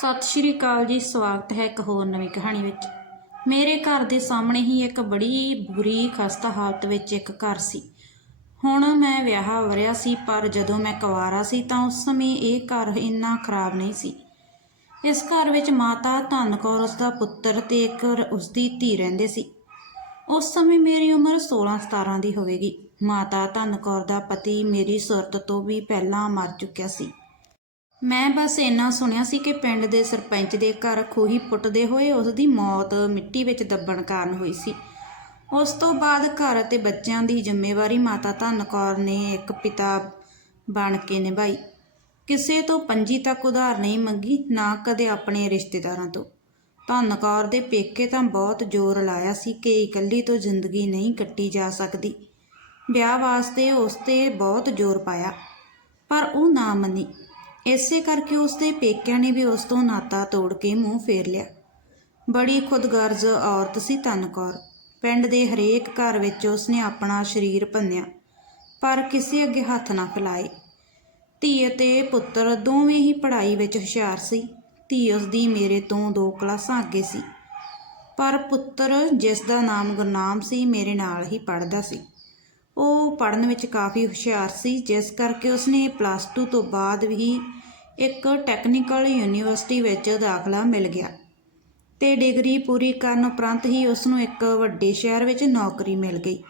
ਸਤਿ ਸ਼੍ਰੀ ਅਕਾਲ ਜੀ, ਸਵਾਗਤ ਹੈ ਇੱਕ ਹੋਰ ਨਵੀਂ ਕਹਾਣੀ ਵਿੱਚ। ਮੇਰੇ ਘਰ ਦੇ ਸਾਹਮਣੇ ਹੀ ਇੱਕ ਬੜੀ ਬੁਰੀ ਖਸਤਾ ਹਾਲਤ ਵਿੱਚ ਇੱਕ ਘਰ ਸੀ। ਹੁਣ ਮੈਂ ਵਿਆਹ ਵਰਿਆ ਸੀ, ਪਰ ਜਦੋਂ ਮੈਂ ਕੁਆਰਾ ਸੀ ਤਾਂ ਉਸ ਸਮੇਂ ਇਹ ਘਰ ਇੰਨਾ ਖਰਾਬ ਨਹੀਂ ਸੀ। ਇਸ ਘਰ ਵਿੱਚ ਮਾਤਾ ਧੰਨ ਕੌਰ ਉਸ ਦਾ ਪੁੱਤਰ ਤੇ ਇੱਕ ਰ- ਉਸ ਦੀ ਧੀ ਰਹਿੰਦੇ ਸੀ। ਉਸ ਸਮੇਂ ਮੇਰੀ ਉਮਰ 16 17 ਦੀ ਹੋਵੇਗੀ। ਮਾਤਾ ਧੰਨ ਕੌਰ ਦਾ ਪਤੀ ਮੇਰੀ ਸੁਰਤ ਤੋਂ ਵੀ ਪਹਿਲਾਂ ਮਰ ਚੁੱਕਿਆ ਸੀ। ਮੈਂ ਬਸ ਇੰਨਾ ਸੁਣਿਆ ਸੀ ਕਿ ਪਿੰਡ ਦੇ ਸਰਪੰਚ ਦੇ ਘਰ ਖੂਹੀ ਪੁੱਟਦੇ ਹੋਏ ਉਸ ਦੀ ਮੌਤ ਮਿੱਟੀ ਵਿੱਚ ਦੱਬਣ ਕਾਰਨ ਹੋਈ ਸੀ। ਉਸ ਤੋਂ ਬਾਅਦ ਘਰ ਅਤੇ ਬੱਚਿਆਂ ਦੀ ਜ਼ਿੰਮੇਵਾਰੀ ਮਾਤਾ ਧੰਨ ਕੌਰ ਨੇ ਇੱਕ ਪਿਤਾ ਬਣ ਕੇ ਨਿਭਾਈ। ਕਿਸੇ ਤੋਂ ਪੰਜੀ ਤੱਕ ਉਧਾਰ ਨਹੀਂ ਮੰਗੀ, ਨਾ ਕਦੇ ਆਪਣੇ ਰਿਸ਼ਤੇਦਾਰਾਂ ਤੋਂ। ਧੰਨ ਕੌਰ ਦੇ ਪੇਕੇ ਤਾਂ ਬਹੁਤ ਜ਼ੋਰ ਲਾਇਆ ਸੀ ਕਿ ਇਕੱਲੀ ਤੋਂ ਜ਼ਿੰਦਗੀ ਨਹੀਂ ਕੱਟੀ ਜਾ ਸਕਦੀ। ਵਿਆਹ ਵਾਸਤੇ ਉਸ ਤੇ ਬਹੁਤ ਜ਼ੋਰ ਪਾਇਆ, ਪਰ ਉਹ ਨਾ ਮੰਨੀ। ਇਸੇ ਕਰਕੇ ਉਸ ਦੇ ਪੇਕਿਆਂ ਨੇ ਵੀ ਉਸ ਤੋਂ ਨਾਤਾ ਤੋੜ ਕੇ ਮੂੰਹ ਫੇਰ ਲਿਆ। ਬੜੀ ਖੁਦਗਰਜ਼ ਔਰਤ ਸੀ ਧੰਨ ਕੌਰ। ਪਿੰਡ ਦੇ ਹਰੇਕ ਘਰ ਵਿੱਚ ਉਸਨੇ ਆਪਣਾ ਸਰੀਰ ਭੰਨਿਆ, ਪਰ ਕਿਸੇ ਅੱਗੇ ਹੱਥ ਨਾ ਫੈਲਾਏ। ਧੀ ਅਤੇ ਪੁੱਤਰ ਦੋਵੇਂ ਹੀ ਪੜ੍ਹਾਈ ਵਿੱਚ ਹੁਸ਼ਿਆਰ ਸੀ। ਧੀ ਉਸਦੀ ਮੇਰੇ ਤੋਂ ਦੋ ਕਲਾਸਾਂ ਅੱਗੇ ਸੀ, ਪਰ ਪੁੱਤਰ ਜਿਸ ਦਾ ਨਾਮ ਗੁਰਨਾਮ ਸੀ, ਮੇਰੇ ਨਾਲ ਹੀ ਪੜ੍ਹਦਾ ਸੀ। ਉਹ ਪੜ੍ਹਨ ਵਿੱਚ ਕਾਫੀ ਹੁਸ਼ਿਆਰ ਸੀ, ਜਿਸ ਕਰਕੇ ਉਸਨੇ ਪਲੱਸ 2 ਤੋਂ ਬਾਅਦ ਵੀ ਇੱਕ ਟੈਕਨੀਕਲ ਯੂਨੀਵਰਸਿਟੀ ਵਿੱਚ ਦਾਖਲਾ ਮਿਲ ਗਿਆ ਤੇ ਡਿਗਰੀ ਪੂਰੀ ਕਰਨ ਉਪਰੰਤ ਹੀ ਉਸ ਨੂੰ ਇੱਕ ਵੱਡੇ ਸ਼ਹਿਰ ਵਿੱਚ ਨੌਕਰੀ ਮਿਲ ਗਈ।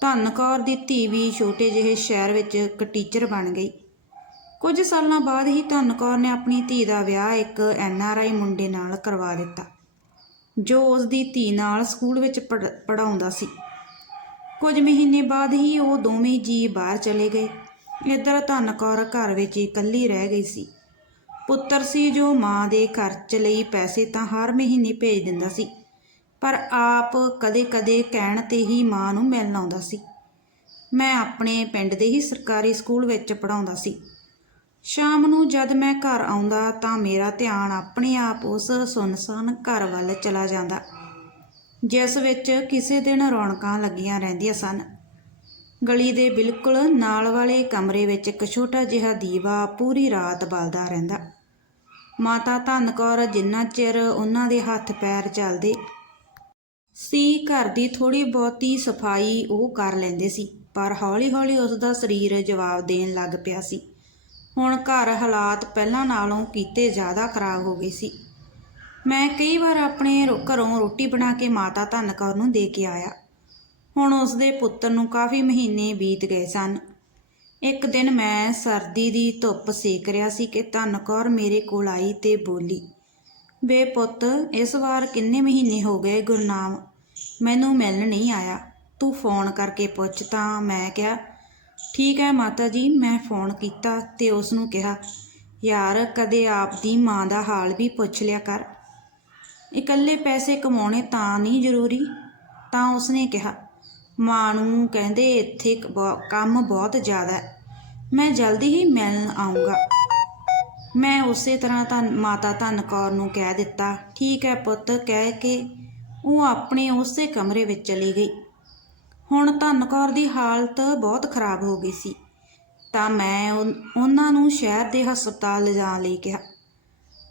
ਧੰਨ ਕੌਰ ਦੀ ਧੀ ਵੀ ਛੋਟੇ ਜਿਹੇ ਸ਼ਹਿਰ ਵਿੱਚ ਇੱਕ ਟੀਚਰ ਬਣ ਗਈ। ਕੁਝ ਸਾਲਾਂ ਬਾਅਦ ਹੀ ਧੰਨ ਕੌਰ ਨੇ ਆਪਣੀ ਧੀ ਦਾ ਵਿਆਹ ਇੱਕ ਐਨ ਆਰ ਆਈ ਮੁੰਡੇ ਨਾਲ ਕਰਵਾ ਦਿੱਤਾ, ਜੋ ਉਸ ਦੀ ਧੀ ਨਾਲ ਸਕੂਲ ਵਿੱਚ ਪੜਾਉਂਦਾ ਸੀ। ਕੁਝ ਮਹੀਨੇ ਬਾਅਦ ਹੀ ਉਹ ਦੋਵੇਂ ਜੀ ਬਾਹਰ ਚਲੇ ਗਏ। ਇੱਧਰ ਧਨ ਕੌਰ ਘਰ ਵਿੱਚ ਇਕੱਲੀ ਰਹਿ ਗਈ ਸੀ। ਪੁੱਤਰ ਸੀ ਜੋ ਮਾਂ ਦੇ ਖਰਚ ਲਈ ਪੈਸੇ ਤਾਂ ਹਰ ਮਹੀਨੇ ਭੇਜ ਦਿੰਦਾ ਸੀ, ਪਰ ਆਪ ਕਦੇ-ਕਦੇ ਕਹਿਣ ਤੇ ਹੀ ਮਾਂ ਨੂੰ ਮਿਲਣ ਆਉਂਦਾ ਸੀ। ਮੈਂ ਆਪਣੇ ਪਿੰਡ ਦੇ ਹੀ ਸਰਕਾਰੀ ਸਕੂਲ ਵਿੱਚ ਪੜਾਉਂਦਾ ਸੀ। ਸ਼ਾਮ ਨੂੰ ਜਦ ਮੈਂ ਘਰ ਆਉਂਦਾ ਤਾਂ ਮੇਰਾ ਧਿਆਨ ਆਪਣੇ ਆਪ ਉਸ ਸੁੰਨਸਾਨ ਘਰ ਵੱਲ ਚਲਾ ਜਾਂਦਾ। ਜਿਸ ਵਿੱਚ ਕਿਸੇ ਦਿਨ ਰੌਣਕਾਂ ਲੱਗੀਆਂ ਰਹਿੰਦੀਆਂ ਸਨ। ਗਲੀ ਦੇ ਬਿਲਕੁਲ ਨਾਲ ਵਾਲੇ ਕਮਰੇ ਵਿੱਚ ਇੱਕ ਛੋਟਾ ਜਿਹਾ ਦੀਵਾ ਪੂਰੀ ਰਾਤ ਬਲਦਾ ਰਹਿੰਦਾ। ਮਾਤਾ ਧੰਨ ਕੌਰ ਜਿੰਨਾ ਚਿਰ ਉਹਨਾਂ ਦੇ ਹੱਥ ਪੈਰ ਚੱਲਦੇ ਸੀ, ਘਰ ਦੀ ਥੋੜੀ ਬਹੁਤੀ ਸਫ਼ਾਈ ਉਹ ਕਰ ਲੈਂਦੇ ਸੀ, ਪਰ ਹੌਲੀ-ਹੌਲੀ ਉਸ ਦਾ ਸਰੀਰ ਜਵਾਬ ਦੇਣ ਲੱਗ ਪਿਆ ਸੀ। ਹੁਣ ਘਰ ਹਾਲਾਤ ਪਹਿਲਾਂ ਨਾਲੋਂ ਕੀਤੇ ਜ਼ਿਆਦਾ ਖਰਾਬ ਹੋ ਗਏ ਸੀ। ਮੈਂ ਕਈ ਵਾਰ ਆਪਣੇ ਰੋ- ਘਰੋਂ ਰੋਟੀ ਬਣਾ ਕੇ ਮਾਤਾ ਧੰਨ ਕੌਰ ਨੂੰ ਦੇ ਕੇ ਆਇਆ। ਹੁਣ ਉਸ ਦੇ ਪੁੱਤਰ ਨੂੰ ਕਾਫੀ ਮਹੀਨੇ ਬੀਤ ਗਏ ਸਨ। ਇੱਕ ਦਿਨ ਮੈਂ ਸਰਦੀ ਦੀ ਧੁੱਪ ਸੇਕ ਰਿਹਾ ਸੀ ਕਿ ਧੰਨ ਕੌਰ ਮੇਰੇ ਕੋਲ ਆਈ ਤੇ ਬੋਲੀ ਵੇ ਪੁੱਤ, ਇਸ ਵਾਰ ਕਿੰਨੇ ਮਹੀਨੇ ਹੋ ਗਏ ਗੁਰਨਾਮ? ਮੈਨੂੰ ਮਿਲਣ ਨਹੀਂ ਆਇਆ। ਤੂੰ ਫੋਨ ਕਰਕੇ ਪੁੱਛ ਤਾਂ ਮੈਂ ਕਿਹਾ, ਠੀਕ ਹੈ ਮਾਤਾ ਜੀ, ਮੈਂ ਫੋਨ ਕੀਤਾ ਤੇ ਉਸ ਨੂੰ ਕਿਹਾ, ਯਾਰ, ਕਦੇ ਆਪ ਦੀ ਮਾਂ ਦਾ ਹਾਲ ਵੀ ਪੁੱਛ ਲਿਆ ਕਰ। ਇਕੱਲੇ ਪੈਸੇ ਕਮਾਉਣੇ ਤਾਂ ਨਹੀਂ ਜ਼ਰੂਰੀ, ਤਾਂ ਉਸਨੇ ਕਿਹਾ। ਮਾਂ ਨੂੰ ਕਹਿੰਦੇ, ਇੱਥੇ ਕੰਮ ਬਹੁਤ ਜ਼ਿਆਦਾ ਹੈ। ਮੈਂ ਜਲਦੀ ਹੀ ਮਿਲਣ ਆਉਂਗਾ ਮੈਂ ਉਸੇ ਤਰ੍ਹਾਂ ਤਾਂ ਮਾਤਾ ਧੰਨ ਕੌਰ ਨੂੰ ਕਹਿ ਦਿੱਤਾ। ਠੀਕ ਹੈ ਪੁੱਤ, ਕਹਿ ਕੇ ਉਹ ਆਪਣੇ ਉਸੇ ਕਮਰੇ ਵਿੱਚ ਚਲੀ ਗਈ। ਹੁਣ ਧੰਨ ਕੌਰ ਦੀ ਹਾਲਤ ਬਹੁਤ ਖਰਾਬ ਹੋ ਗਈ ਸੀ। ਤਾਂ ਮੈਂ ਉਹਨਾਂ ਨੂੰ ਸ਼ਹਿਰ ਦੇ ਹਸਪਤਾਲ ਲਿਜਾਣ ਲਈ ਕਿਹਾ।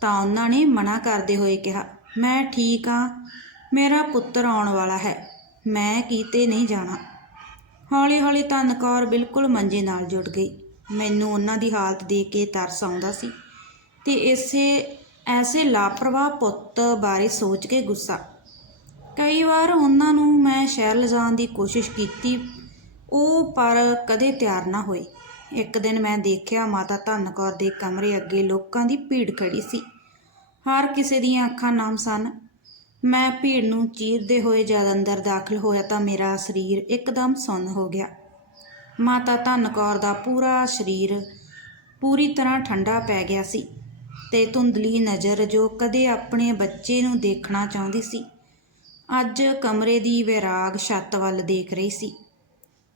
ਤਾਂ ਉਹਨਾਂ ਨੇ ਮਨਾ ਕਰਦੇ ਹੋਏ ਕਿਹਾ ਮੈਂ ਠੀਕ ਹਾਂ ਮੇਰਾ ਪੁੱਤਰ ਆਉਣ ਵਾਲਾ ਹੈ। ਮੈਂ ਕਿਤੇ ਨਹੀਂ ਜਾਣਾ। ਹੌਲੀ ਹੌਲੀ ਧੰਨ ਕੌਰ ਬਿਲਕੁਲ ਮੰਜੇ ਨਾਲ ਜੁੜ ਗਈ। ਮੈਨੂੰ ਉਹਨਾਂ ਦੀ ਹਾਲਤ ਦੇਖ ਕੇ ਤਰਸ ਆਉਂਦਾ ਸੀ ਤੇ ਇਸੇ, ਐਸੇ ਲਾਪਰਵਾਹ ਪੁੱਤ ਬਾਰੇ ਸੋਚ ਕੇ ਗੁੱਸਾ। ਕਈ ਵਾਰ ਉਹਨਾਂ ਨੂੰ ਮੈਂ ਸ਼ਹਿਰ ਲਿਜਾਣ ਦੀ ਕੋਸ਼ਿਸ਼ ਕੀਤੀ, ਉਹ ਪਰ ਕਦੇ ਤਿਆਰ ਨਾ ਹੋਏ। ਇੱਕ ਦਿਨ ਮੈਂ ਦੇਖਿਆ ਮਾਤਾ ਧੰਨ ਕੌਰ ਦੇ ਕਮਰੇ ਅੱਗੇ ਲੋਕਾਂ ਦੀ ਭੀੜ ਖੜੀ ਸੀ। ਹਰ ਕਿਸੇ ਦੀਆਂ ਅੱਖਾਂ ਨਾਮ ਸਨ। ਮੈਂ ਭੀੜ ਨੂੰ ਚੀਰਦੇ ਹੋਏ ਜਦ ਅੰਦਰ ਦਾਖਲ ਹੋਇਆ ਤਾਂ ਮੇਰਾ ਸਰੀਰ ਇੱਕਦਮ ਸੁੰਨ ਹੋ ਗਿਆ। ਮਾਤਾ ਧੰਨ ਕੌਰ ਦਾ ਪੂਰਾ ਸਰੀਰ ਪੂਰੀ ਤਰ੍ਹਾਂ ਠੰਡਾ ਪੈ ਗਿਆ ਸੀ ਤੇ ਧੁੰਦਲੀ ਨਜ਼ਰ ਜੋ ਕਦੇ ਆਪਣੇ ਬੱਚੇ ਨੂੰ ਦੇਖਣਾ ਚਾਹੁੰਦੀ ਸੀ, ਅੱਜ ਕਮਰੇ ਦੀ ਵਿਰਾਗ ਛੱਤ ਵੱਲ ਦੇਖ ਰਹੀ ਸੀ।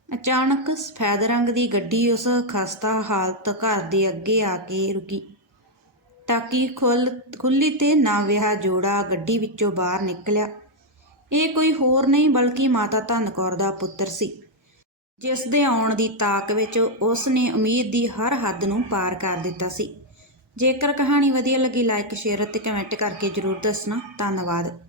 ਅਚਾਨਕ ਸਫੈਦ ਰੰਗ ਦੀ ਗੱਡੀ ਉਸ ਖਸਤਾ ਹਾਲਤ ਘਰ ਦੇ ਅੱਗੇ ਆ ਕੇ ਰੁਕੀ। ਤਾਂ ਕਿ ਖੁੱਲ, ਖੁੱਲੀ ਤੇ ਨਾ ਵਿਆਹ ਜੋੜਾ ਗੱਡੀ ਵਿੱਚੋਂ ਬਾਹਰ ਨਿਕਲਿਆ। ਇਹ ਕੋਈ ਹੋਰ ਨਹੀਂ ਬਲਕਿ ਮਾਤਾ ਧੰਨ ਕੌਰ ਦਾ ਪੁੱਤਰ ਸੀ। ਜਿਸ ਦੇ ਆਉਣ ਦੀ ਤਾਕ ਵਿੱਚ ਉਸ ਨੇ ਉਮੀਦ ਦੀ ਹਰ ਹੱਦ ਨੂੰ ਪਾਰ ਕਰ ਦਿੱਤਾ ਸੀ। ਜੇਕਰ ਕਹਾਣੀ ਵਧੀਆ ਲੱਗੀ ਲਾਈਕ ਸ਼ੇਅਰ ਅਤੇ ਕਮੈਂਟ ਕਰਕੇ ਜਰੂਰ ਦੱਸਣਾ। ਧੰਨਵਾਦ।